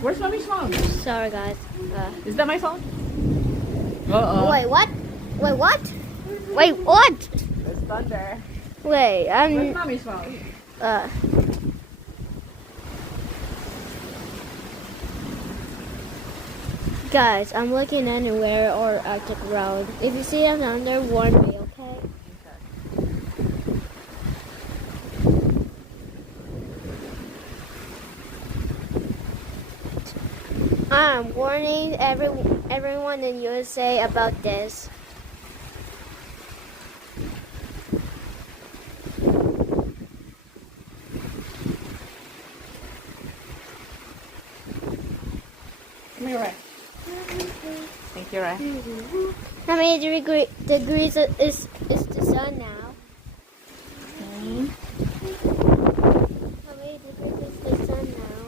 Where's mommy's phone? Sorry, guys. Is that my phone? Uh-oh. Wait, what? Wait, what? Wait, what? It's thunder. Wait, Where's mommy's phone? Guys, I'm looking anywhere or Arctic Road. If you see them down there, warn me, okay? I'm warning everyone in USA about this. Come here, Ray. Thank you, Ray. How many degrees is the sun now? How many degrees is the sun now?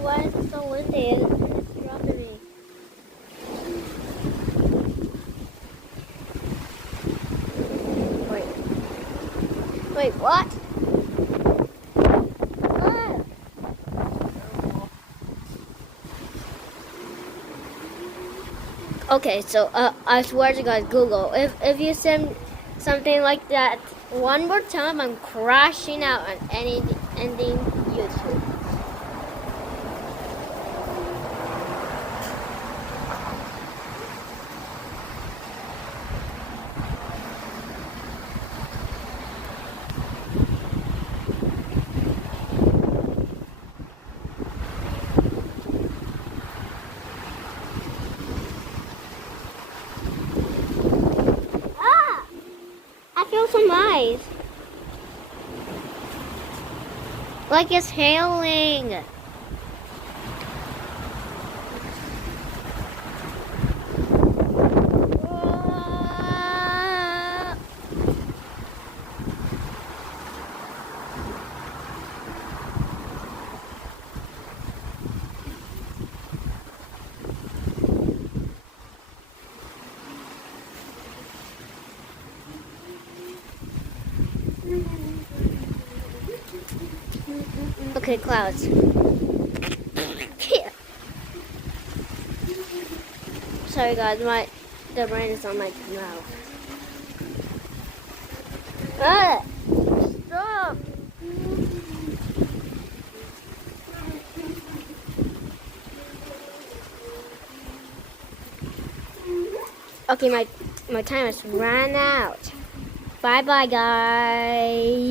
Why is it so windy? It's dropping me. Wait, what? Ah. Okay, so I swear to God, Google, if you send something like that one more time, I'm crashing out on ending YouTube. I feel some ice. Like it's hailing. Okay, clouds. Here. Sorry guys, the rain is on my mouth. Ah! Stop! Okay, my time has run out. Bye bye guys.